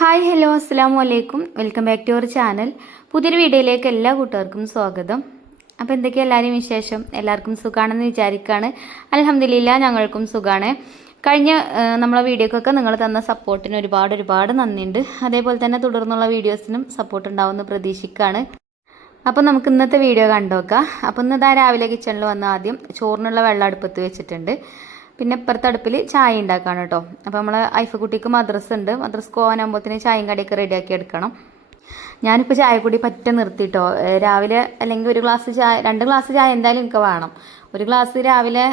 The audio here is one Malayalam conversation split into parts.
ഹായ് ഹലോ അസ്സാം വലൈക്കും welcome back to our channel പുതിയൊരു വീഡിയോയിലേക്ക് എല്ലാ കൂട്ടുകാർക്കും സ്വാഗതം. അപ്പോൾ എന്തൊക്കെയാണ് എല്ലാവരും വിശേഷം? എല്ലാവർക്കും സുഖമാണെന്ന് വിചാരിക്കുകയാണ് അലഹമ്മദില്ല ഞങ്ങൾക്കും സുഖമാണ് കഴിഞ്ഞ നമ്മളെ വീഡിയോക്കൊക്കെ നിങ്ങൾ തന്ന സപ്പോർട്ടിന് ഒരുപാട് ഒരുപാട് നന്ദിയുണ്ട്. അതേപോലെ തന്നെ തുടർന്നുള്ള വീഡിയോസിനും സപ്പോർട്ട് ഉണ്ടാവുമെന്ന് പ്രതീക്ഷിക്കുകയാണ് അപ്പോൾ നമുക്ക് ഇന്നത്തെ വീഡിയോ കണ്ടുനോക്കാം അപ്പോൾ ഇന്ന് ഇതാ രാവിലെ കിച്ചണിൽ വന്ന ആദ്യം ചോറിനുള്ള വെള്ളം അടുപ്പത്ത് വെച്ചിട്ടുണ്ട്. പിന്നെ ഇപ്പുറത്തെ അടുപ്പിൽ ചായ ഉണ്ടാക്കാണ് കേട്ടോ. അപ്പോൾ നമ്മൾ ഐഫക്കുട്ടിക്ക് മദ്രസ് ഉണ്ട്. മദ്രസ് പോകാനാകുമ്പോഴത്തേന് ചായയും കടിയൊക്കെ റെഡിയാക്കി എടുക്കണം. ഞാനിപ്പോൾ ചായ കൂടി പറ്റ നിർത്തിയിട്ടോ രാവിലെ അല്ലെങ്കിൽ ഒരു ഗ്ലാസ് ചായ രണ്ട് ഗ്ലാസ് ചായ എന്തായാലും എനിക്ക് വേണം. ഒരു ഗ്ലാസ് രാവിലെ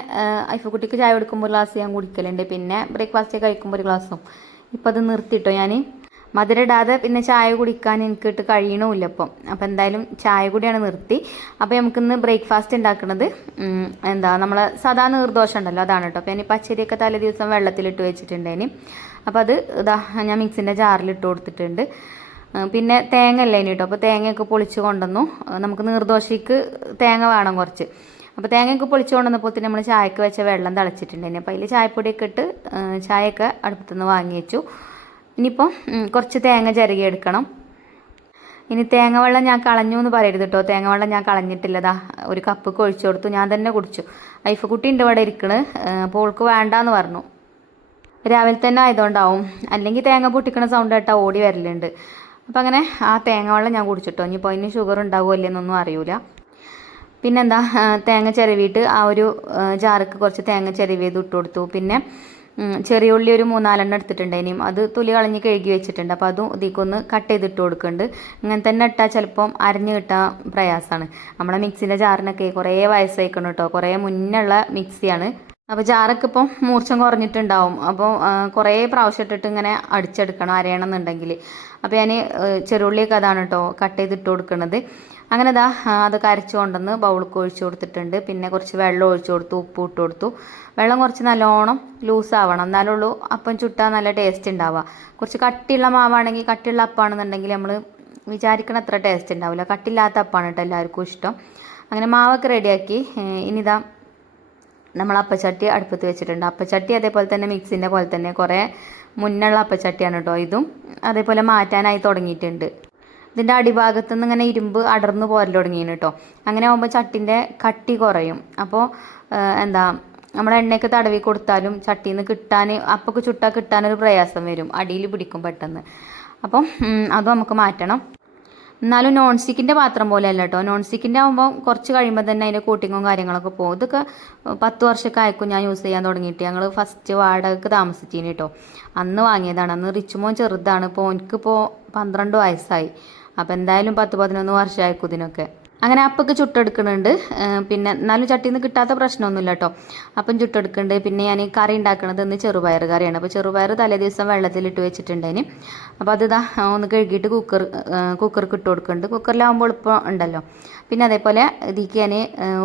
ഐഫ് ഐഫക്കുട്ടിക്ക് ചായ കൊടുക്കുമ്പോൾ ഒരു ഗ്ലാസ് ഞാൻ കുടിക്കലുണ്ട്. പിന്നെ ബ്രേക്ക്ഫാസ്റ്റ് കഴിക്കുമ്പോൾ ഒരു ഗ്ലാസ്സും ഇപ്പോൾ അത് നിർത്തിയിട്ടോ ഞാൻ മധുരം ഇടാതെ പിന്നെ ചായ കുടിക്കാൻ എനിക്കിട്ട് കഴിയണമില്ല ഇപ്പം. അപ്പോൾ എന്തായാലും ചായ കൂടിയാണ് നിർത്തി. അപ്പോൾ നമുക്കിന്ന് ബ്രേക്ക്ഫാസ്റ്റ് ഉണ്ടാക്കുന്നത് എന്താ നമ്മളെ സാധാ നീർദോശ ഉണ്ടല്ലോ അതാണ് കേട്ടോ. അപ്പോൾ ഞാൻ പച്ചരിയൊക്കെ തലേ ദിവസം വെള്ളത്തിലിട്ട് വെച്ചിട്ടുണ്ടേന് അപ്പോൾ അത് ഇതാ ഞാൻ മിക്സിന്റെ ജാറിലിട്ട് കൊടുത്തിട്ടുണ്ട്. പിന്നെ തേങ്ങ അല്ലേ കേട്ടോ? അപ്പോൾ തേങ്ങയൊക്കെ പൊളിച്ച് കൊണ്ടുവന്നു. നമുക്ക് നീർദോശയ്ക്ക് തേങ്ങ വേണം കുറച്ച്. അപ്പോൾ തേങ്ങയൊക്കെ പൊളിച്ച് കൊണ്ടുവന്നപ്പോൾ നമ്മൾ ചായക്ക് വെച്ച വെള്ളം തിളച്ചിട്ടുണ്ടായിരുന്നു അപ്പോൾ അതിൽ ചായപ്പൊടിയൊക്കെ ഇട്ട് ചായയൊക്കെ അടുപ്പത്തുനിന്ന് വാങ്ങി വെച്ചു. ഇനിയിപ്പോൾ കുറച്ച് തേങ്ങ ചിരകി എടുക്കണം. ഇനി തേങ്ങ വെള്ളം ഞാൻ കളഞ്ഞു എന്ന് പറയരുത് കേട്ടോ തേങ്ങ വെള്ളം ഞാൻ കളഞ്ഞിട്ടില്ലതാ ഒരു കപ്പ് കൊഴിച്ചു കൊടുത്തു. ഞാൻ തന്നെ കുടിച്ചു. ഐഫ് കുട്ടി ഉണ്ട് ഇവിടെ ഇരിക്കണ്. അപ്പോൾ ഓൾക്ക് വേണ്ടാന്ന് പറഞ്ഞു. രാവിലെ തന്നെ ആയതുകൊണ്ടാവും. അല്ലെങ്കിൽ തേങ്ങ പൊട്ടിക്കണ സൗണ്ട് കേട്ടാ ഓടി വരലുണ്ട്. അപ്പം അങ്ങനെ ആ തേങ്ങ വെള്ളം ഞാൻ കുടിച്ചിട്ടോ. ഇനിയിപ്പോൾ അതിന് ഷുഗർ ഉണ്ടാവുമോ ഇല്ലെന്നൊന്നും അറിയൂല. പിന്നെന്താ തേങ്ങ ചിരവിയിട്ട് ആ ഒരു ജാറക്ക് കുറച്ച് തേങ്ങ ചിരവിയത് ഇട്ട് കൊടുത്തു. പിന്നെ ചെറിയ ഉള്ളി ഒരു മൂന്നാലെണ്ണം എടുത്തിട്ടുണ്ട്. ഇനിയും അത് തൊലി കളഞ്ഞ് കഴുകി വെച്ചിട്ടുണ്ട്. അപ്പോൾ അതും ഇതിക്കൊന്ന് കട്ട് ചെയ്തിട്ട് കൊടുക്കുന്നുണ്ട്. ഇങ്ങനെ തന്നെ ഇട്ടാൽ ചിലപ്പം അരഞ്ഞ് കിട്ടാൻ പ്രയാസമാണ് നമ്മുടെ മിക്സിന്റെ ജാറിനൊക്കെ കുറേ വയസ്സായിക്കണം കേട്ടോ കുറേ മുന്നുള്ള മിക്സിയാണ് അപ്പോൾ ജാറൊക്കെ ഇപ്പം മൂർച്ചം കുറഞ്ഞിട്ടുണ്ടാവും. അപ്പോൾ കുറേ പ്രാവശ്യം ഇട്ടിട്ട് ഇങ്ങനെ അടിച്ചെടുക്കണം അരയണം എന്നുണ്ടെങ്കിൽ അപ്പോൾ ഞാൻ ചെറുള്ളിയൊക്കെ അതാണ് കേട്ടോ കട്ട് ചെയ്തിട്ട് കൊടുക്കുന്നത് അങ്ങനെ ദാ അത് അതൊക്കെ അരച്ചു കൊണ്ടുവന്ന് ബൗൾക്ക് ഒഴിച്ചു കൊടുത്തിട്ടുണ്ട്. പിന്നെ കുറച്ച് വെള്ളം ഒഴിച്ചു കൊടുത്തു ഉപ്പ് ഇട്ട് കൊടുത്തു. വെള്ളം കുറച്ച് നല്ലോണം ലൂസ് ആവണം. എന്നാലുള്ളൂ അപ്പം ചുട്ടാൽ നല്ല ടേസ്റ്റ് ഉണ്ടാവുക. കുറച്ച് കട്ടിയുള്ള മാവാണെങ്കിൽ കട്ടിയുള്ള അപ്പാണെന്നുണ്ടെങ്കിൽ നമ്മൾ വിചാരിക്കണ അത്ര ടേസ്റ്റ് ഉണ്ടാവില്ല. കട്ടില്ലാത്ത അപ്പാണ് കേട്ടോ എല്ലാവർക്കും ഇഷ്ടം. അങ്ങനെ മാവൊക്കെ റെഡിയാക്കി ഇനിതാ നമ്മൾ അപ്പച്ചട്ടി അടുപ്പത്ത് വെച്ചിട്ടുണ്ട്. അപ്പച്ചട്ടി അതേപോലെ തന്നെ മിക്സിന്റെ പോലെ തന്നെ കുറേ മുന്നുള്ള അപ്പച്ചട്ടിയാണ് കേട്ടോ ഇതും. അതേപോലെ മാറ്റാനായി തുടങ്ങിയിട്ടുണ്ട്. ഇതിന്റെ അടിഭാഗത്തു നിന്ന് ഇങ്ങനെ ഇരുമ്പ് അടർന്നു പോരൽ തുടങ്ങിയാണ് കേട്ടോ അങ്ങനെ ആകുമ്പോൾ ചട്ടിന്റെ കട്ടി കുറയും. അപ്പോൾ എന്താ നമ്മൾ എണ്ണയൊക്കെ തടവി കൊടുത്താലും ചട്ടിയിൽ നിന്ന് കിട്ടാൻ അപ്പൊക്കെ ചുട്ടാൽ കിട്ടാനൊരു പ്രയാസം വരും. അടിയിൽ പിടിക്കും പെട്ടെന്ന്. അപ്പം അത് നമുക്ക് മാറ്റണം. എന്നാലും നോൺ സ്റ്റിക്കിന്റെ പാത്രം പോലെ അല്ല കേട്ടോ നോൺ സ്റ്റിക്കിന്റെ ആകുമ്പോൾ കുറച്ച് കഴിയുമ്പോൾ തന്നെ അതിന്റെ കൂട്ടിങ്ങും കാര്യങ്ങളൊക്കെ പോകും. ഇതൊക്കെ പത്ത് വർഷമൊക്കെ ആയിക്കും ഞാൻ യൂസ് ചെയ്യാൻ തുടങ്ങിയിട്ട് ഞങ്ങൾ ഫസ്റ്റ് വാടകയ്ക്ക് താമസിച്ചിന് കേട്ടോ അന്ന് വാങ്ങിയതാണ്. അന്ന് റിച്ചുമോൻ ചെറുതാണ്. ഇപ്പോൾ എനിക്കിപ്പോൾ പന്ത്രണ്ട് വയസ്സായി. അപ്പോൾ എന്തായാലും പത്ത് പതിനൊന്ന് വർഷമായിരിക്കും ഇതിനൊക്കെ അങ്ങനെ അപ്പൊക്കെ ചുട്ടെടുക്കുന്നുണ്ട് പിന്നെ എന്നാലും ചട്ടിയിൽ നിന്ന് കിട്ടാത്ത പ്രശ്നമൊന്നുമില്ല കേട്ടോ അപ്പം ചുട്ടെടുക്കുന്നുണ്ട് പിന്നെ ഞാൻ കറി ഉണ്ടാക്കുന്നത് ഇന്ന് ചെറുപയർ കറിയാണ്. അപ്പോൾ ചെറുപയർ തലേ ദിവസം വെള്ളത്തിലിട്ട് വെച്ചിട്ടുണ്ടേന്. അപ്പോൾ അത് ഇതാ ഒന്ന് കഴുകിയിട്ട് കുക്കർ കുക്കർക്ക് ഇട്ട് കൊടുക്കുന്നുണ്ട് കുക്കറിലാവുമ്പോൾ എളുപ്പം ഉണ്ടല്ലോ. പിന്നെ അതേപോലെ ഇതിക്ക് ഞാൻ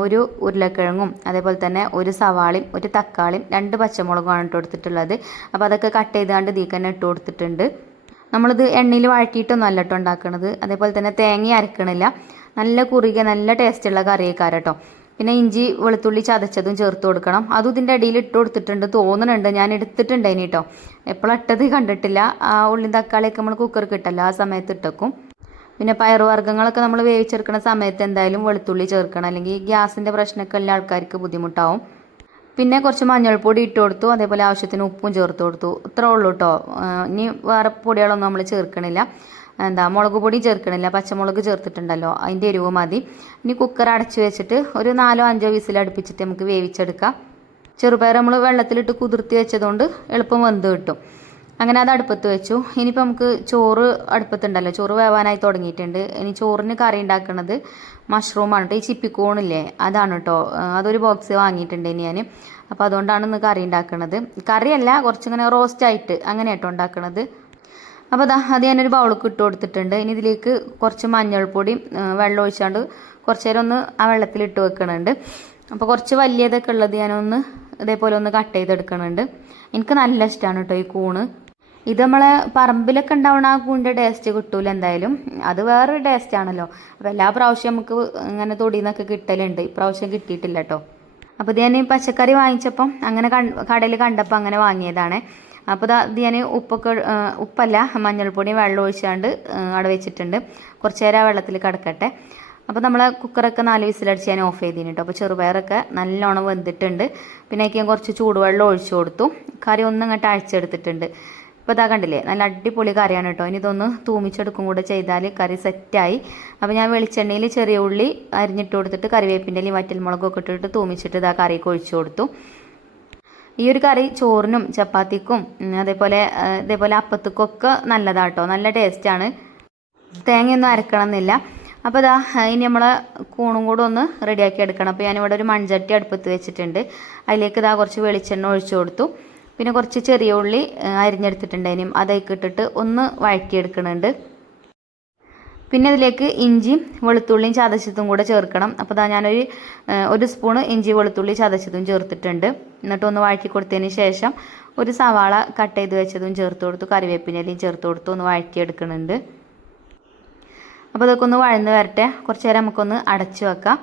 ഒരു ഉരുളക്കിഴങ്ങും അതേപോലെ തന്നെ ഒരു സവാളയും ഒരു തക്കാളിയും രണ്ട് പച്ചമുളകുമാണ് ഇട്ട് കൊടുത്തിട്ടുള്ളത്. അപ്പോൾ അതൊക്കെ കട്ട് ചെയ്താണ്ട് ഇതിക്ക് തന്നെ ഇട്ട് കൊടുത്തിട്ടുണ്ട്. നമ്മളിത് എണ്ണയിൽ വഴറ്റിയിട്ടൊന്നും അല്ല കേട്ടോ ഉണ്ടാക്കണത്. അതേപോലെ തന്നെ തേങ്ങ അരക്കണില്ല. നല്ല കുറുകിയ നല്ല ടേസ്റ്റുള്ള കറിയേക്കാരം കേട്ടോ പിന്നെ ഇഞ്ചി വെളുത്തുള്ളി ചതച്ചതും ചേർത്ത് കൊടുക്കണം. അതും ഇതിന്റെ അടിയിൽ ഇട്ട് കൊടുത്തിട്ടുണ്ട് തോന്നുന്നുണ്ട് ഞാൻ എടുത്തിട്ടുണ്ട് ഇനി കേട്ടോ എപ്പോഴും ഇട്ടത് കണ്ടിട്ടില്ല. ആ ഉള്ളിയും തക്കാളിയൊക്കെ നമ്മൾ കുക്കർ കിട്ടല്ലോ ആ സമയത്ത് ഇട്ടേക്കും. പിന്നെ പയറുവർഗങ്ങളൊക്കെ നമ്മൾ വേവിച്ചെടുക്കുന്ന സമയത്ത് എന്തായാലും വെളുത്തുള്ളി ചേർക്കണം. അല്ലെങ്കിൽ ഗ്യാസിന്റെ പ്രശ്നമൊക്കെ എല്ലാ ആൾക്കാർക്ക് ബുദ്ധിമുട്ടാവും. പിന്നെ കുറച്ച് മഞ്ഞൾപ്പൊടി ഇട്ട് കൊടുത്തു. അതേപോലെ ആവശ്യത്തിന് ഉപ്പും ചേർത്ത് കൊടുത്തു. ഇത്രേ ഉള്ളൂ കേട്ടോ ഇനി വേറെ പൊടികളൊന്നും നമ്മൾ ചേർക്കണില്ല. എന്താ മുളക് പൊടി ചേർക്കണില്ല പച്ചമുളക് ചേർത്തിട്ടുണ്ടല്ലോ അതിന്റെ എരിവ് മതി. ഇനി കുക്കർ അടച്ചു വെച്ചിട്ട് ഒരു നാലോ അഞ്ചോ വിസിൽ അടുപ്പിച്ചിട്ട് നമുക്ക് വേവിച്ചെടുക്കാം. ചെറുപയർ നമ്മൾ വെള്ളത്തിലിട്ട് കുതിർത്തി വെച്ചതുകൊണ്ട് എളുപ്പം വെന്ത് കിട്ടും. അങ്ങനെ അത് അടുപ്പത്ത് വെച്ചു. ഇനിയിപ്പോൾ നമുക്ക് ചോറ് അടുപ്പത്തുണ്ടല്ലോ ചോറ് വേവാനായി തുടങ്ങിയിട്ടുണ്ട്. ഇനി ചോറിന് കറി ഉണ്ടാക്കുന്നത് മഷ്റൂമാണ് കേട്ടോ. ഈ ചിപ്പിക്കോണില്ലേ അതാണ് കേട്ടോ. അതൊരു ബോക്സ് വാങ്ങിയിട്ടുണ്ട് ഇനി ഞാൻ അപ്പോൾ അതുകൊണ്ടാണ് ഇന്ന് കറി ഉണ്ടാക്കുന്നത് കറിയല്ല കുറച്ചിങ്ങനെ റോസ്റ്റ് ആയിട്ട് അങ്ങനെ കേട്ടോ ഉണ്ടാക്കുന്നത് അപ്പോൾ അതാ അത് ഞാനൊരു ബൗൾക്ക് ഇട്ട് കൊടുത്തിട്ടുണ്ട്. ഇനി ഇതിലേക്ക് കുറച്ച് മഞ്ഞൾപ്പൊടിയും വെള്ളം ഒഴിച്ചാണ്ട് കുറച്ച് നേരം ഒന്ന് ആ വെള്ളത്തിൽ ഇട്ട് വെക്കണുണ്ട്. അപ്പോൾ കുറച്ച് വലിയതൊക്കെ ഉള്ളത് ഞാനൊന്ന് ഇതേപോലെ ഒന്ന് കട്ട് ചെയ്തെടുക്കണുണ്ട്. എനിക്ക് നല്ല ഇഷ്ടമാണ് കേട്ടോ ഈ കൂണ്. ഇത് നമ്മളെ പറമ്പിലൊക്കെ ഉണ്ടാവണ ആ കൂണിന്റെ ടേസ്റ്റ് കിട്ടൂല എന്തായാലും. അത് വേറൊരു ടേസ്റ്റ് ആണല്ലോ. അപ്പോൾ എല്ലാ പ്രാവശ്യം നമുക്ക് ഇങ്ങനെ തൊടിയിൽ നിന്നൊക്കെ കിട്ടലുണ്ട് ഇപ്രാവശ്യം കിട്ടിയിട്ടില്ല കേട്ടോ. അപ്പോൾ ഇത് ഞാൻ പച്ചക്കറി വാങ്ങിച്ചപ്പം അങ്ങനെ കടയിൽ കണ്ടപ്പോൾ അങ്ങനെ വാങ്ങിയതാണ്. അപ്പോൾ ഇത് ഞാൻ ഉപ്പൊക്കെ ഉപ്പല്ല മഞ്ഞൾപ്പൊടിയും വെള്ളം ഒഴിച്ചാണ്ട് അവിടെ വെച്ചിട്ടുണ്ട്. കുറച്ച് നേരം ആ വെള്ളത്തിൽ കിടക്കട്ടെ. അപ്പോൾ നമ്മൾ കുക്കറൊക്കെ നാല് വിസിലടിച്ച് ഞാൻ ഓഫ് ചെയ്തിന് കേട്ടോ അപ്പോൾ ചെറുപയറൊക്കെ നല്ലോണം വെന്തിട്ടുണ്ട്. പിന്നെ ഞാൻ കുറച്ച് ചൂടുവെള്ളം ഒഴിച്ചു കൊടുത്തു. കറി ഒന്നും ഇങ്ങോട്ട് അഴിച്ചെടുത്തിട്ടുണ്ട്. ഇപ്പോൾ ഇതാ കണ്ടില്ലേ നല്ല അടിപൊളി കറിയാണ് കേട്ടോ ഇനി ഇതൊന്ന് തൂമിച്ചെടുക്കും കൂടെ ചെയ്താൽ കറി സെറ്റായി. അപ്പോൾ ഞാൻ വെളിച്ചെണ്ണയിൽ ചെറിയ ഉള്ളി അരിഞ്ഞിട്ട് കൊടുത്തിട്ട് കറിവേപ്പിന്റെ ഇലയും വറ്റൽമുളകൊക്കെ ഇട്ടിട്ട് തൂമിച്ചിട്ട് ഇതാ കറിയൊക്കെ ഒഴിച്ചു കൊടുത്തു. ഈ ഒരു കറി ചോറിനും ചപ്പാത്തിക്കും അതേപോലെ ഇതേപോലെ അപ്പത്തിക്കും ഒക്കെ നല്ലതാട്ടോ. നല്ല ടേസ്റ്റാണ് തേങ്ങയൊന്നും അരക്കണം എന്നില്ല അപ്പോൾ ഇതാ ഇനി നമ്മൾ കൂണും കൂടെ ഒന്ന് റെഡിയാക്കി എടുക്കണം. അപ്പോൾ ഞാനിവിടെ ഒരു മൺചട്ടി അടുപ്പത്ത് വെച്ചിട്ടുണ്ട്. അതിലേക്ക് ഇതാ കുറച്ച് വെളിച്ചെണ്ണ ഒഴിച്ചു കൊടുത്തു. പിന്നെ കുറച്ച് ചെറിയ ഉള്ളി ആ, അരിഞ്ഞെടുത്തിട്ടുണ്ടായിനും അതൊക്കെ ഇട്ടിട്ട് ഒന്ന് വഴറ്റിയെടുക്കുന്നുണ്ട്. പിന്നെ ഇതിലേക്ക് ഇഞ്ചിയും വെളുത്തുള്ളിയും ചതച്ചതും കൂടെ ചേർക്കണം. അപ്പോൾ ഇതാ ഞാനൊരു ഒരു സ്പൂണ് ഇഞ്ചി വെളുത്തുള്ളി ചതച്ചതും ചേർത്തിട്ടുണ്ട്. എന്നിട്ട് ഒന്ന് വഴറ്റി കൊടുത്തതിന് ശേഷം ഒരു സവാള കട്ട് ചെയ്ത് വെച്ചതും ചേർത്ത് കൊടുത്തു. കറിവേപ്പിനയിലും ചേർത്ത് കൊടുത്തു. ഒന്ന് വഴറ്റിയെടുക്കുന്നുണ്ട്. അപ്പോൾ ഇതൊക്കെ ഒന്ന് വഴന്ന് വരട്ടെ. കുറച്ച് നേരം നമുക്കൊന്ന് അടച്ചു വെക്കാം.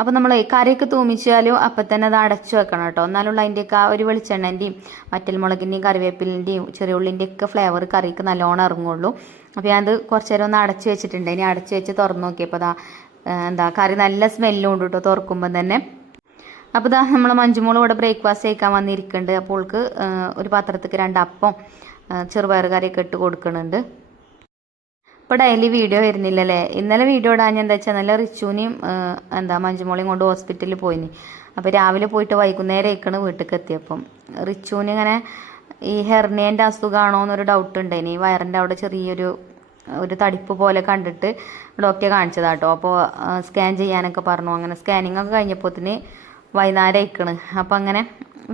അപ്പോൾ നമ്മൾ കറിയൊക്കെ തൂമിച്ചാലും അപ്പം തന്നെ അത് അടച്ചു വെക്കണം കേട്ടോ. എന്നാലുള്ള അതിന്റെയൊക്കെ ആ ഒരു വെളിച്ചെണ്ണന്റെയും വറ്റൽമുളകിന്റെയും കറിവേപ്പിലിന്റെയും ചെറിയ ഉള്ളിന്റെയും ഒക്കെ ഫ്ലേവർ കറിക്ക് നല്ലോണം ഇറങ്ങുള്ളൂ. അപ്പോൾ ഞാനത് കുറച്ച് നേരം ഒന്ന് അടച്ചു വെച്ചിട്ടുണ്ട്. ഇനി അടച്ചു വെച്ച് തുറന്നു നോക്കിയപ്പോൾ അതാ എന്താ കറി നല്ല സ്മെല്ലും ഉണ്ട് കേട്ടോ തുറക്കുമ്പം തന്നെ. അപ്പോൾ ഇതാ നമ്മൾ മഞ്ജുമോൾ ഇവിടെ ബ്രേക്ക്ഫാസ്റ്റ് കഴിക്കാൻ വന്നിരിക്കുന്നുണ്ട്. അപ്പോൾ ഒരു പാത്രത്തേക്ക് രണ്ട് അപ്പം ചെറുപയർ കറിയൊക്കെ ഇട്ട് കൊടുക്കുന്നുണ്ട്. ഇപ്പോൾ ഡെയിലി വീഡിയോ വരുന്നില്ലല്ലേ? ഇന്നലെ വീഡിയോ ഇടാൻ എന്താ വെച്ചാൽ നല്ല റിച്ചുവിനെയും എന്താ മഞ്ജുമോളിയും കൊണ്ട് ഹോസ്പിറ്റലിൽ പോയിനി. അപ്പോൾ രാവിലെ പോയിട്ട് വൈകുന്നേരം ആയിക്കാണ് വീട്ടിലേക്ക് എത്തിയപ്പം റിച്ചുവിന് ഇങ്ങനെ ഈ ഹെർണിയന്റെ അസുഖമാണോ എന്നൊരു ഡൗട്ട് ഉണ്ടായിനി. വയറിന്റെ അവിടെ ചെറിയൊരു ഒരു തടിപ്പ് പോലെ കണ്ടിട്ട് ഡോക്ടറെ കാണിച്ചതാട്ടോ. അപ്പോൾ സ്കാൻ ചെയ്യാനൊക്കെ പറഞ്ഞു. അങ്ങനെ സ്കാനിങ് ഒക്കെ കഴിഞ്ഞപ്പോത്തിന് വൈകുന്നേരം അയക്കണ് അപ്പം അങ്ങനെ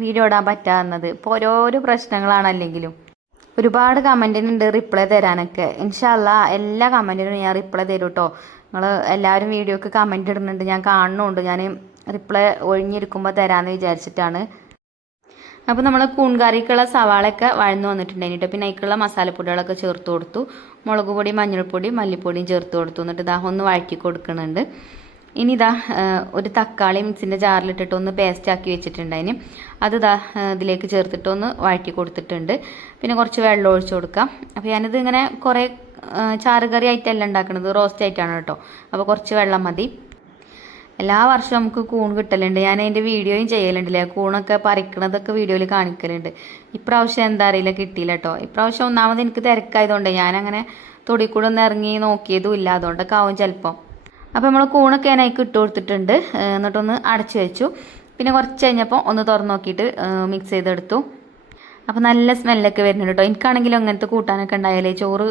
വീഡിയോ ഇടാൻ പറ്റാവുന്നത് ഇപ്പോൾ ഓരോരോ പ്രശ്നങ്ങളാണ് അല്ലെങ്കിലും. ഒരുപാട് കമന്റിനുണ്ട് റിപ്ലൈ തരാനൊക്കെ. ഇൻഷാല്ല എല്ലാ കമന്റിനും ഞാൻ റിപ്ലൈ തരും കേട്ടോ നിങ്ങൾ എല്ലാവരും വീഡിയോക്ക് കമന്റ് ഇടുന്നുണ്ട്. ഞാൻ കാണുന്നുണ്ട്. ഞാൻ റിപ്ലൈ ഒഴിഞ്ഞിരിക്കുമ്പോൾ തരാമെന്ന് വിചാരിച്ചിട്ടാണ്. അപ്പോൾ നമ്മൾ കൂൺകറിക്കുള്ള സവാളയൊക്കെ വഴന്നു വന്നിട്ടുണ്ടായിട്ട് പിന്നെ അതിക്കുള്ള മസാലപ്പൊടികളൊക്കെ ചേർത്ത് കൊടുത്തു. മുളക് പൊടി മഞ്ഞൾപ്പൊടി മല്ലിപ്പൊടിയും ചേർത്ത് കൊടുത്തു. എന്നിട്ട് ഇതാ ഒന്ന് വഴറ്റി കൊടുക്കുന്നുണ്ട്. ഇനി ഇതാ ഒരു തക്കാളി മിക്സിന്റെ ജാറിലിട്ടിട്ട് ഒന്ന് പേസ്റ്റ് ആക്കി വെച്ചിട്ടുണ്ടായിന് അത് ഇതാ ഇതിലേക്ക് ചേർത്തിട്ട് ഒന്ന് വഴറ്റി കൊടുത്തിട്ടുണ്ട്. പിന്നെ കുറച്ച് വെള്ളം ഒഴിച്ചു കൊടുക്കാം. അപ്പോൾ ഞാനിത് ഇങ്ങനെ കുറേ ചാറുകറി ആയിട്ടല്ല ഉണ്ടാക്കുന്നത് റോസ്റ്റ് ആയിട്ടാണ് കേട്ടോ. അപ്പോൾ കുറച്ച് വെള്ളം മതി. എല്ലാ വർഷവും നമുക്ക് കൂൺ കിട്ടലുണ്ട്. ഞാൻ അതിന്റെ വീഡിയോയും ചെയ്യലുണ്ടല്ലേ? കൂണൊക്കെ പറിക്കണതൊക്കെ വീഡിയോയിൽ കാണിക്കലുണ്ട്. ഇപ്രാവശ്യം എന്താ അറിയില്ല കിട്ടിയില്ല കേട്ടോ. ഇപ്രാവശ്യം ഒന്നാമത് എനിക്ക് തിരക്കായതുകൊണ്ട് ഞാനങ്ങനെ തൊടിക്കൂടെ കൂടെ ഒന്ന് ഇറങ്ങി നോക്കിയതും ഇല്ല. അതുകൊണ്ടൊക്കെ ആവും ചിലപ്പം. അപ്പോൾ നമ്മൾ കൂണൊക്കെ ഞാൻ ഇട്ട് കൊടുത്തിട്ടുണ്ട്. എന്നിട്ടൊന്ന് അടച്ചു വെച്ചു. പിന്നെ കുറച്ച് കഴിഞ്ഞപ്പോൾ ഒന്ന് തുറന്ന് നോക്കിയിട്ട് മിക്സ് ചെയ്തെടുത്തു. അപ്പോൾ നല്ല സ്മെല്ലൊക്കെ വരുന്നുണ്ട് കേട്ടോ എനിക്കാണെങ്കിലും അങ്ങനത്തെ കൂട്ടാനൊക്കെ ഉണ്ടായാലേ ചോറ്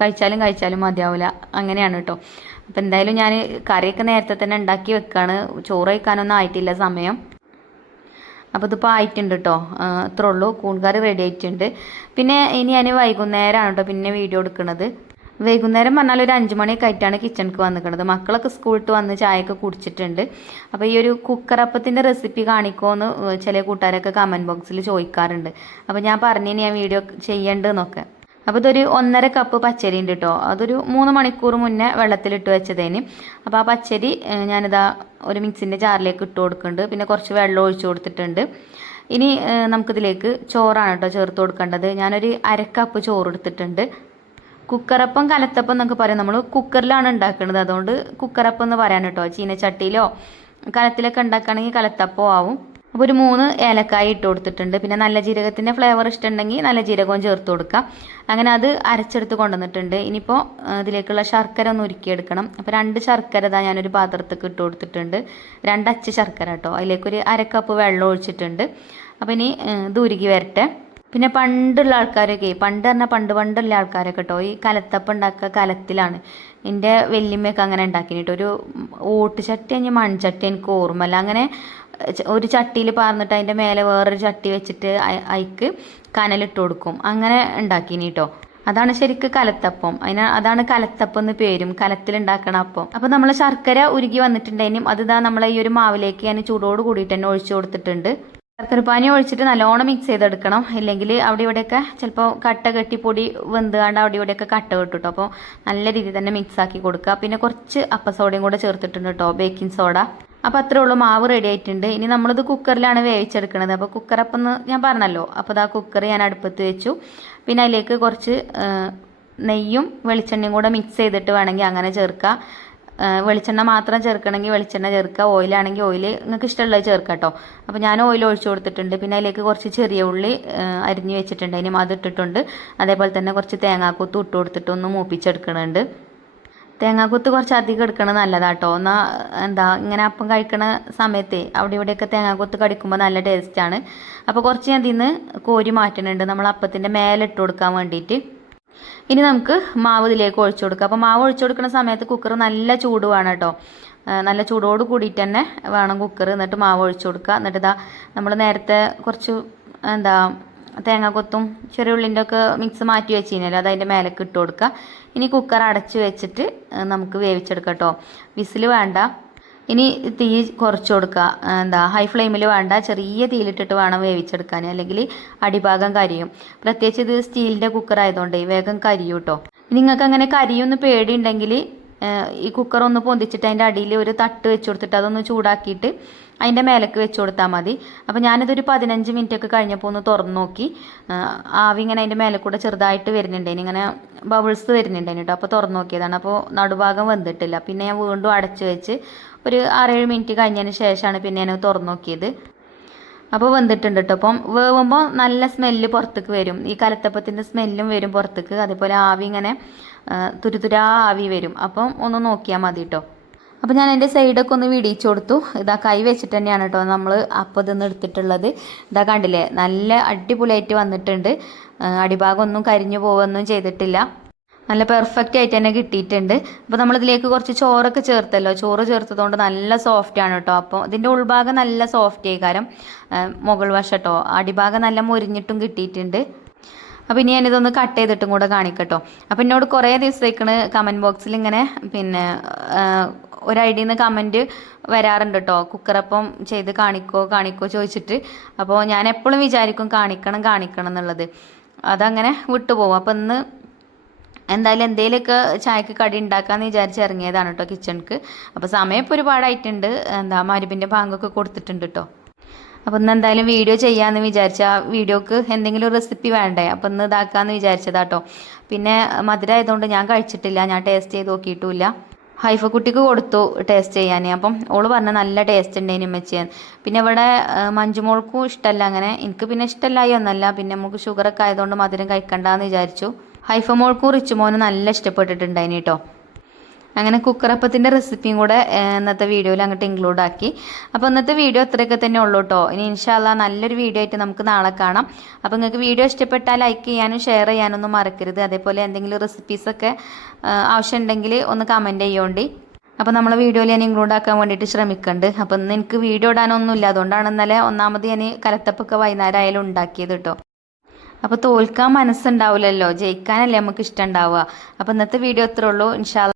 കഴിച്ചാലും കഴിച്ചാലും മതിയാവില്ല അങ്ങനെയാണ് കേട്ടോ അപ്പോൾ എന്തായാലും ഞാൻ കറിയൊക്കെ നേരത്തെ തന്നെ ഉണ്ടാക്കി വെക്കാണ്. ചോറ് കഴിക്കാനൊന്നും ആയിട്ടില്ല സമയം. അപ്പോൾ ഇതിപ്പോൾ ആയിട്ടുണ്ട് കേട്ടോ അത്രേ ഉള്ളൂ. കൂൺകറി റെഡി ആയിട്ടുണ്ട്. പിന്നെ ഇനി ഞാൻ വൈകുന്നേരമാണ് കേട്ടോ പിന്നെ വീഡിയോ എടുക്കുന്നത് വൈകുന്നേരം പറഞ്ഞാൽ ഒരു അഞ്ച് മണിയൊക്കെ ആയിട്ടാണ് കിച്ചണിക്ക് വന്നിക്കുന്നത് മക്കളൊക്കെ സ്കൂളിട്ട് വന്ന് ചായയൊക്കെ കുടിച്ചിട്ടുണ്ട്. അപ്പോൾ ഈ ഒരു കുക്കറപ്പത്തിന്റെ റെസിപ്പി കാണിക്കുമോ എന്ന് ചില കൂട്ടുകാരൊക്കെ കമന്റ് ബോക്സിൽ ചോദിക്കാറുണ്ട്. അപ്പോൾ ഞാൻ പറഞ്ഞിനി ഞാൻ വീഡിയോ ചെയ്യേണ്ടതെന്നൊക്കെ. അപ്പോൾ ഇതൊരു ഒന്നര കപ്പ് പച്ചരി ഉണ്ട് കേട്ടോ അതൊരു മൂന്ന് മണിക്കൂർ മുന്നേ വെള്ളത്തിലിട്ട് വെച്ചതേന്. അപ്പോൾ ആ പച്ചരി ഞാനിതാ ഒരു മിക്സിന്റെ ജാറിലേക്ക് ഇട്ട് കൊടുക്കുന്നുണ്ട് പിന്നെ കുറച്ച് വെള്ളം ഒഴിച്ചു കൊടുത്തിട്ടുണ്ട്. ഇനി നമുക്കിതിലേക്ക് ചോറാണ് കേട്ടോ ചേർത്ത് കൊടുക്കേണ്ടത്. ഞാനൊരു അരക്കപ്പ് കപ്പ് ചോറ് എടുത്തിട്ടുണ്ട്. കുക്കറപ്പം കലത്തപ്പം എന്നൊക്കെ പറയും. നമ്മൾ കുക്കറിലാണ് ഉണ്ടാക്കുന്നത് അതുകൊണ്ട് കുക്കറപ്പം എന്ന് പറയാൻ കേട്ടോ. ചീനച്ചട്ടിയിലോ കലത്തിലൊക്കെ ഉണ്ടാക്കുകയാണെങ്കിൽ കലത്തപ്പം ആവും. അപ്പോൾ ഒരു മൂന്ന് ഏലക്കായ ഇട്ട് കൊടുത്തിട്ടുണ്ട്. പിന്നെ നല്ല ജീരകത്തിന്റെ ഫ്ലേവർ ഇഷ്ടമുണ്ടെങ്കിൽ നല്ല ജീരകവും ചേർത്ത് കൊടുക്കാം. അങ്ങനെ അത് അരച്ചെടുത്ത് കൊണ്ടുവന്നിട്ടുണ്ട്. ഇനിയിപ്പോൾ ഇതിലേക്കുള്ള ശർക്കര ഒന്ന് ഉരുക്കിയെടുക്കണം. അപ്പോൾ രണ്ട് ശർക്കര ഇതാ ഞാനൊരു പാത്രത്തേക്ക് ഇട്ട് കൊടുത്തിട്ടുണ്ട്. രണ്ട് അച്ച് ശർക്കര കേട്ടോ. അതിലേക്കൊരു അരക്കപ്പ് വെള്ളം ഒഴിച്ചിട്ടുണ്ട്. അപ്പോൾ ഇനി ഇത് ഉരുകി വരട്ടെ. പിന്നെ പണ്ടുള്ള ആൾക്കാരൊക്കെ പണ്ട് പറഞ്ഞാൽ പണ്ട് പണ്ടുള്ള ആൾക്കാരൊക്കെ കേട്ടോ ഈ കലത്തപ്പം ഉണ്ടാക്കുക കലത്തിലാണ്. എന്റെ വല്യമ്മയൊക്കെ അങ്ങനെ ഉണ്ടാക്കിയിട്ട് ഒരു ഓട്ട് ചട്ടി കഴിഞ്ഞ് മൺചട്ടി എനിക്ക് ഓർമ്മല്ല അങ്ങനെ ഒരു ചട്ടിയിൽ പാർന്നിട്ട് അതിന്റെ മേലെ വേറൊരു ചട്ടി വെച്ചിട്ട് അയിക്ക് കനലിട്ട് കൊടുക്കും. അങ്ങനെ ഉണ്ടാക്കിനി കേട്ടോ അതാണ് ശരിക്ക് കലത്തപ്പം. അതിന് അതാണ് കലത്തപ്പം എന്ന് പേരും. കലത്തിലുണ്ടാക്കണ അപ്പം. അപ്പോൾ നമ്മൾ ശർക്കര ഉരുകി വന്നിട്ടുണ്ടെങ്കിലും അത് ഇതാ നമ്മളെ ഈ ഒരു മാവിലേക്ക് ഞാൻ ചൂടോട് കൂടിയിട്ട് തന്നെ ഒഴിച്ചു കൊടുത്തിട്ടുണ്ട്. ശർക്കര പാനി ഒഴിച്ചിട്ട് നല്ലോണം മിക്സ് ചെയ്തെടുക്കണം. ഇല്ലെങ്കിൽ അവിടെ ഇവിടെയൊക്കെ ചിലപ്പോൾ കട്ട കെട്ടി പൊടി വെന്തുകാണ്ട് അവിടെ ഇവിടെയൊക്കെ കട്ട കിട്ടും അപ്പോൾ നല്ല രീതിയിൽ തന്നെ മിക്സ് ആക്കി കൊടുക്കുക. പിന്നെ കുറച്ച് അപ്പസോഡയും കൂടെ ചേർത്തിട്ടുണ്ട് കേട്ടോ ബേക്കിംഗ് സോഡ അപ്പോൾ അത്രേ ഉള്ളൂ മാവ് റെഡി ആയിട്ടുണ്ട്. ഇനി നമ്മളിത് കുക്കറിലാണ് വേവിച്ചെടുക്കുന്നത് അപ്പോൾ കുക്കർ അപ്പം ഞാൻ പറഞ്ഞല്ലോ. അപ്പോൾ ആ കുക്കർ ഞാൻ അടുപ്പത്ത് വെച്ചു. പിന്നെ അതിലേക്ക് കുറച്ച് നെയ്യും വെളിച്ചെണ്ണയും കൂടെ മിക്സ് ചെയ്തിട്ട് വേണമെങ്കിൽ അങ്ങനെ ചേർക്കുക വെളിച്ചെണ്ണ മാത്രം ചേർക്കണമെങ്കിൽ വെളിച്ചെണ്ണ ചേർക്കുക. ഓയിലാണെങ്കിൽ ഓയിൽ നിങ്ങൾക്ക് ഇഷ്ടമുള്ളത് ചേർക്കുക കേട്ടോ. അപ്പോൾ ഞാൻ ഓയിൽ ഒഴിച്ചു കൊടുത്തിട്ടുണ്ട്. പിന്നെ അതിലേക്ക് കുറച്ച് ചെറിയ ഉള്ളി അരിഞ്ഞ് വെച്ചിട്ടുണ്ട്. അതിന് അത് ഇട്ടിട്ടുണ്ട്. അതേപോലെ തന്നെ കുറച്ച് തേങ്ങാക്കൂത്ത് ഇട്ട് കൊടുത്തിട്ട് ഒന്ന് മൂപ്പിച്ചെടുക്കണുണ്ട്. തേങ്ങാക്കൊത്ത് കുറച്ച് അധികം എടുക്കണത് നല്ലതാട്ടോ എന്നാൽ എന്താ ഇങ്ങനെ അപ്പം കഴിക്കണ സമയത്ത് അവിടെ ഇവിടെയൊക്കെ തേങ്ങാക്കൊത്ത് കടിക്കുമ്പോൾ നല്ല ടേസ്റ്റാണ് അപ്പോൾ കുറച്ച് ഞാൻ ഇതിൽ നിന്ന് കോരി മാറ്റണുണ്ട് നമ്മൾ അപ്പത്തിന്റെ മേലെ ഇട്ട് കൊടുക്കാൻ വേണ്ടിയിട്ട്. ഇനി നമുക്ക് മാവ് ഇതിലേക്ക് ഒഴിച്ചു കൊടുക്കാം. അപ്പോൾ മാവ് ഒഴിച്ചു കൊടുക്കുന്ന സമയത്ത് കുക്കർ നല്ല ചൂട് വേണം കേട്ടോ. നല്ല ചൂടോട് കൂടിയിട്ട് തന്നെ വേണം കുക്കർ എന്നിട്ട് മാവ് ഒഴിച്ചു കൊടുക്കുക. എന്നിട്ട് ഇതാ നമ്മൾ നേരത്തെ കുറച്ച് എന്താ തേങ്ങാക്കൊത്തും ചെറിയ ഉള്ളിന്റെ ഒക്കെ മിക്സ് മാറ്റി വെച്ചിരുന്നല്ലോ. അത് അതിന്റെ മേലേക്ക് ഇട്ട് കൊടുക്കുക. ഇനി കുക്കർ അടച്ച് വെച്ചിട്ട് നമുക്ക് വേവിച്ചെടുക്കാം കേട്ടോ. വിസിൽ വേണ്ട. ഇനി തീ കുറച്ച് കൊടുക്കുക. എന്താ ഹൈ ഫ്ലെയിമിൽ വേണ്ട ചെറിയ തീയിലിട്ടിട്ട് വേണം വേവിച്ചെടുക്കാൻ. അല്ലെങ്കിൽ അടിഭാഗം കരിയും. പ്രത്യേകിച്ച് ഇത് സ്റ്റീലിന്റെ കുക്കർ ആയതുകൊണ്ട് വേഗം കരിയൂട്ടോ നിങ്ങൾക്ക് അങ്ങനെ കരിയൊന്ന് പേടിയുണ്ടെങ്കിൽ ഈ കുക്കർ ഒന്ന് പൊന്തിച്ചിട്ട് അതിന്റെ അടിയിൽ ഒരു തട്ട് വെച്ച് കൊടുത്തിട്ട് അതൊന്ന് ചൂടാക്കിയിട്ട് അതിന്റെ മേലേക്ക് വെച്ച് കൊടുത്താൽ മതി. അപ്പോൾ ഞാനിതൊരു പതിനഞ്ച് മിനിറ്റ് ഒക്കെ കഴിഞ്ഞപ്പോൾ ഒന്ന് തുറന്ന് നോക്കി. ആവി ഇങ്ങനെ അതിന്റെ മേലെ കൂടെ ചെറുതായിട്ട് വരുന്നുണ്ടേനി. ഇങ്ങനെ ബബിൾസ് വരുന്നുണ്ടേനി കേട്ടോ അപ്പോൾ തുറന്ന് നോക്കിയതാണ്. അപ്പോൾ നടുഭാഗം വെന്തിട്ടില്ല. പിന്നെ ഞാൻ വീണ്ടും അടച്ചു വെച്ച് ഒരു ആറേഴ് മിനിറ്റ് കഴിഞ്ഞതിന് ശേഷമാണ് പിന്നെ ഞാൻ തുറന്ന് നോക്കിയത്. അപ്പോൾ വെന്തിട്ടുണ്ട് കേട്ടോ അപ്പം വേവുമ്പോൾ നല്ല സ്മെല്ല് പുറത്തേക്ക് വരും. ഈ കലത്തപ്പത്തിന്റെ സ്മെല്ലും വരും പുറത്തേക്ക്. അതേപോലെ ആവി ഇങ്ങനെ തുരുതുരാ ആവി വരും. അപ്പം ഒന്ന് നോക്കിയാൽ മതി കേട്ടോ അപ്പോൾ ഞാൻ എന്റെ സൈഡൊക്കെ ഒന്ന് വിടിയിച്ചു കൊടുത്തു. ഇതാ കൈ വെച്ചിട്ട് തന്നെയാണ് കേട്ടോ നമ്മൾ അപ്പം ഇതൊന്ന് എടുത്തിട്ടുള്ളത്. ഇതാ കണ്ടില്ലേ നല്ല അടിപൊളിയായിട്ട് വന്നിട്ടുണ്ട്. അടിഭാഗം ഒന്നും കരിഞ്ഞു പോവുകയൊന്നും ചെയ്തിട്ടില്ല. നല്ല പെർഫെക്റ്റ് ആയിട്ട് തന്നെ കിട്ടിയിട്ടുണ്ട്. അപ്പോൾ നമ്മളിതിലേക്ക് കുറച്ച് ചോറൊക്കെ ചേർത്തല്ലോ. ചോറ് ചേർത്തതുകൊണ്ട് നല്ല സോഫ്റ്റ് ആണ് കേട്ടോ അപ്പോൾ ഇതിന്റെ ഉൾഭാഗം നല്ല സോഫ്റ്റ് ആയി കാരണം മുകൾ വശം കേട്ടോ അടിഭാഗം നല്ല മുരിഞ്ഞിട്ടും കിട്ടിയിട്ടുണ്ട്. അപ്പോൾ ഇനി ഞാനിതൊന്ന് കട്ട് ചെയ്തിട്ടും കൂടെ കാണിക്കട്ടോ. അപ്പോൾ എന്നോട് കുറേ ദിവസത്തേക്കാണ് കമന്റ് ബോക്സിൽ ഇങ്ങനെ പിന്നെ ഒരു ഐഡിയിൽ നിന്ന് കമന്റ് വരാറുണ്ട് കേട്ടോ കുക്കറപ്പം ചെയ്ത് കാണിക്കോ കാണിക്കോ ചോദിച്ചിട്ട്. അപ്പോൾ ഞാൻ എപ്പോഴും വിചാരിക്കും കാണിക്കണം കാണിക്കണം എന്നുള്ളത്. അതങ്ങനെ വിട്ടുപോകും അപ്പോൾ ഇന്ന് എന്തായാലും എന്തെങ്കിലുമൊക്കെ ചായക്ക് കടി ഉണ്ടാക്കാമെന്ന് വിചാരിച്ച് ഇറങ്ങിയതാണ് കേട്ടോ കിച്ചണിക്ക് അപ്പോൾ സമയം ഇപ്പോൾ ഒരുപാടായിട്ടുണ്ട്. എന്താ മരുപിന്റെ ബാങ്കൊക്കെ കൊടുത്തിട്ടുണ്ട് കേട്ടോ അപ്പോൾ ഇന്ന് എന്തായാലും വീഡിയോ ചെയ്യാമെന്ന് വിചാരിച്ച ആ വീഡിയോക്ക് എന്തെങ്കിലും റെസിപ്പി വേണ്ടേ? അപ്പോൾ ഇന്ന് ഇതാക്കാമെന്ന് വിചാരിച്ചതാട്ടോ പിന്നെ മധുരം ആയതുകൊണ്ട് ഞാൻ കഴിച്ചിട്ടില്ല. ഞാൻ ടേസ്റ്റ് ചെയ്ത് നോക്കിയിട്ടുമില്ല. ഹൈഫ കുട്ടിക്ക് കൊടുത്തു ടേസ്റ്റ് ചെയ്യാൻ അപ്പം ഓൾ പറഞ്ഞ നല്ല ടേസ്റ്റ് ഉണ്ടായിന് ഉമ്മച്ചിയാൻ പിന്നെ ഇവിടെ മഞ്ജുമോൾക്കും ഇഷ്ടമല്ല അങ്ങനെ. എനിക്ക് പിന്നെ ഇഷ്ടമല്ലായി ഒന്നല്ല. പിന്നെ നമുക്ക് ഷുഗറൊക്കെ ആയതുകൊണ്ട് മധുരം കഴിക്കണ്ടെന്ന് വിചാരിച്ചു. ഹൈഫ മോൾക്കും റിച്ചുമോനും നല്ല ഇഷ്ടപ്പെട്ടിട്ടുണ്ടായിന് കേട്ടോ അങ്ങനെ കുക്കറപ്പത്തിന്റെ റെസിപ്പിയും കൂടെ ഇന്നത്തെ വീഡിയോയിൽ അങ്ങോട്ട് ഇൻക്ലൂഡ് ആക്കി. അപ്പോൾ ഇന്നത്തെ വീഡിയോ ഇത്രയൊക്കെ തന്നെ ഉള്ളൂ കേട്ടോ ഇനി ഇൻഷാല്ല നല്ലൊരു വീഡിയോ ആയിട്ട് നമുക്ക് നാളെ കാണാം. അപ്പോൾ നിങ്ങൾക്ക് വീഡിയോ ഇഷ്ടപ്പെട്ടാൽ ലൈക്ക് ചെയ്യാനും ഷെയർ ചെയ്യാനൊന്നും മറക്കരുത്. അതേപോലെ എന്തെങ്കിലും റെസിപ്പീസൊക്കെ ആവശ്യമുണ്ടെങ്കിൽ ഒന്ന് കമന്റ് ചെയ്യോണ്ടി. അപ്പോൾ നമ്മളെ വീഡിയോയിൽ ഞാൻ ഇൻക്ലൂഡ് ആക്കാൻ വേണ്ടിയിട്ട് ശ്രമിക്കുന്നുണ്ട് അപ്പോൾ ഇന്ന് എനിക്ക് വീഡിയോ ഇടാനൊന്നുമില്ല. അതുകൊണ്ടാണ് ഇന്നലെ ഒന്നാമത് ഞാൻ കലത്തപ്പൊക്കെ വൈകുന്നേരം ആയാലും ഉണ്ടാക്കിയത് കേട്ടോ അപ്പോൾ തോൽക്കാൻ മനസ്സുണ്ടാവില്ലല്ലോ ജയിക്കാനല്ലേ നമുക്ക് ഇഷ്ടം ഉണ്ടാവുക. അപ്പോൾ ഇന്നത്തെ വീഡിയോ ഇത്രേ ഉള്ളൂ. ഇൻഷാ